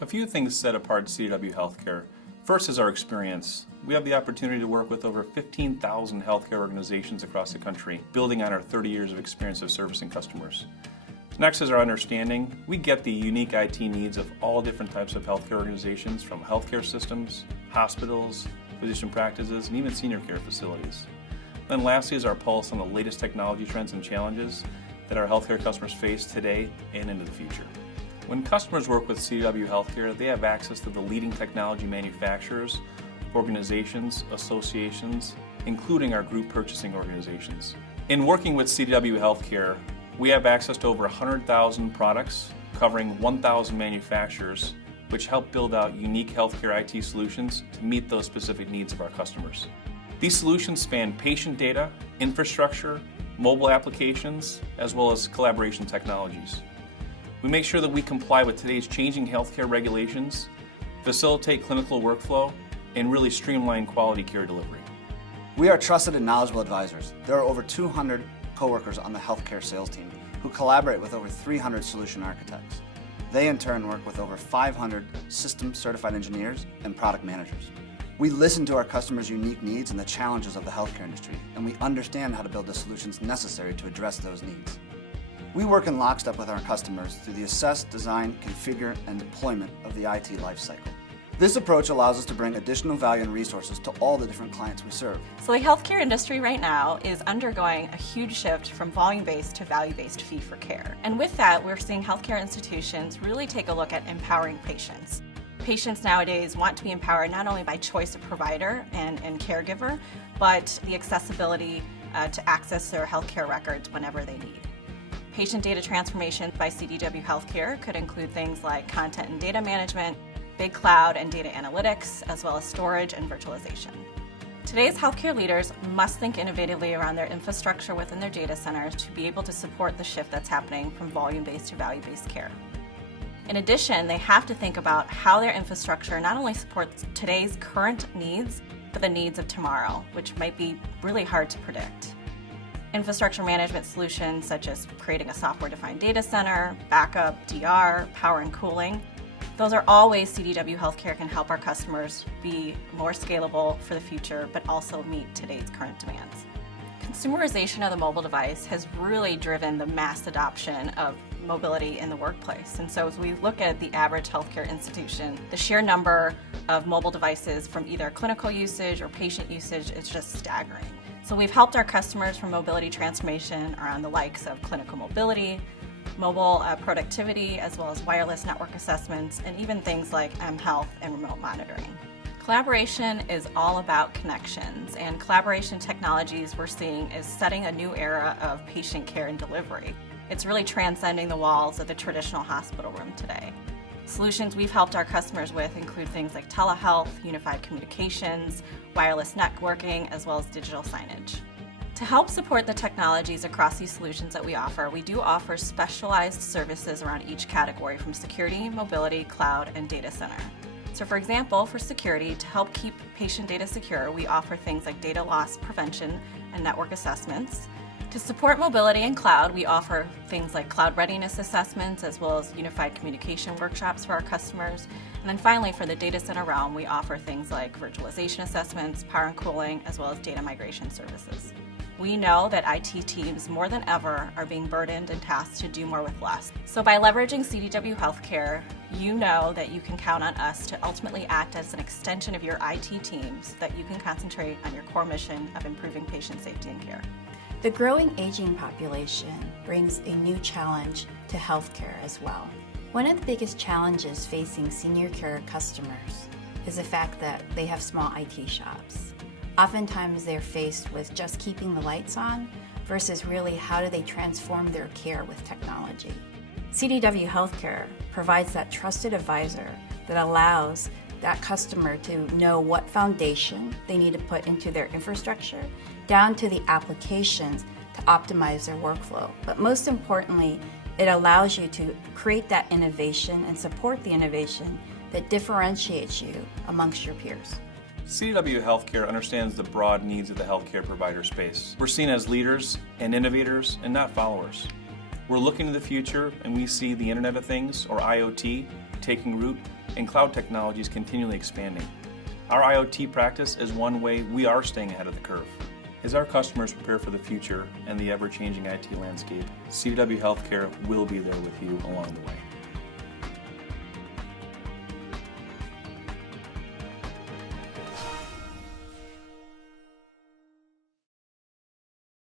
A few things set apart CDW Healthcare. First is our experience. We have the opportunity to work with over 15,000 healthcare organizations across the country, building on our 30 years of experience of servicing customers. Next is our understanding. We get the unique IT needs of all different types of healthcare organizations, from healthcare systems, hospitals, physician practices, and even senior care facilities. Then lastly is our pulse on the latest technology trends and challenges that our healthcare customers face today and into the future. When customers work with CDW Healthcare, they have access to the leading technology manufacturers, organizations, associations, including our group purchasing organizations. In working with CDW Healthcare, we have access to over 100,000 products covering 1,000 manufacturers, which help build out unique healthcare IT solutions to meet those specific needs of our customers. These solutions span patient data, infrastructure, mobile applications, as well as collaboration technologies. We make sure that we comply with today's changing healthcare regulations, facilitate clinical workflow, and really streamline quality care delivery. We are trusted and knowledgeable advisors. There are over 200 coworkers on the healthcare sales team who collaborate with over 300 solution architects. They in turn work with over 500 system certified engineers and product managers. We listen to our customers' unique needs and the challenges of the healthcare industry, and we understand how to build the solutions necessary to address those needs. We work in lockstep with our customers through the assess, design, configure, and deployment of the IT lifecycle. This approach allows us to bring additional value and resources to all the different clients we serve. So the healthcare industry right now is undergoing a huge shift from volume-based to value-based fee for care. And with that, we're seeing healthcare institutions really take a look at empowering patients. Patients nowadays want to be empowered not only by choice of provider and caregiver, but the accessibility to access their healthcare records whenever they need. Patient data transformation by CDW Healthcare could include things like content and data management, big cloud and data analytics, as well as storage and virtualization. Today's healthcare leaders must think innovatively around their infrastructure within their data centers to be able to support the shift that's happening from volume-based to value-based care. In addition, they have to think about how their infrastructure not only supports today's current needs, but the needs of tomorrow, which might be really hard to predict. Infrastructure management solutions such as creating a software-defined data center, backup, DR, power and cooling, those are all ways CDW Healthcare can help our customers be more scalable for the future, but also meet today's current demands. Consumerization of the mobile device has really driven the mass adoption of mobility in the workplace. And so as we look at the average healthcare institution, the sheer number of mobile devices from either clinical usage or patient usage is just staggering. So we've helped our customers from mobility transformation around the likes of clinical mobility, mobile productivity, as well as wireless network assessments, and even things like mHealth and remote monitoring. Collaboration is all about connections, and collaboration technologies we're seeing is setting a new era of patient care and delivery. It's really transcending the walls of the traditional hospital room today. Solutions we've helped our customers with include things like telehealth, unified communications, wireless networking, as well as digital signage. To help support the technologies across these solutions that we do offer specialized services around each category, from security, mobility, cloud, and data center. So for example, for security, to help keep patient data secure, we offer things like data loss prevention and network assessments. To support mobility and cloud, we offer things like cloud readiness assessments, as well as unified communication workshops for our customers. And then finally, for the data center realm, we offer things like virtualization assessments, power and cooling, as well as data migration services. We know that IT teams more than ever are being burdened and tasked to do more with less. So by leveraging CDW Healthcare, you know that you can count on us to ultimately act as an extension of your IT teams, so that you can concentrate on your core mission of improving patient safety and care. The growing aging population brings a new challenge to healthcare as well. One of the biggest challenges facing senior care customers is the fact that they have small IT shops. Oftentimes they're faced with just keeping the lights on versus really how do they transform their care with technology. CDW Healthcare provides that trusted advisor that allows that customer to know what foundation they need to put into their infrastructure, down to the applications to optimize their workflow. But most importantly, it allows you to create that innovation and support the innovation that differentiates you amongst your peers. CDW Healthcare understands the broad needs of the healthcare provider space. We're seen as leaders and innovators and not followers. We're looking to the future, and we see the Internet of Things, or IoT, taking root and cloud technology is continually expanding. Our IoT practice is one way we are staying ahead of the curve. As our customers prepare for the future and the ever-changing IT landscape, CDW Healthcare will be there with you along the way.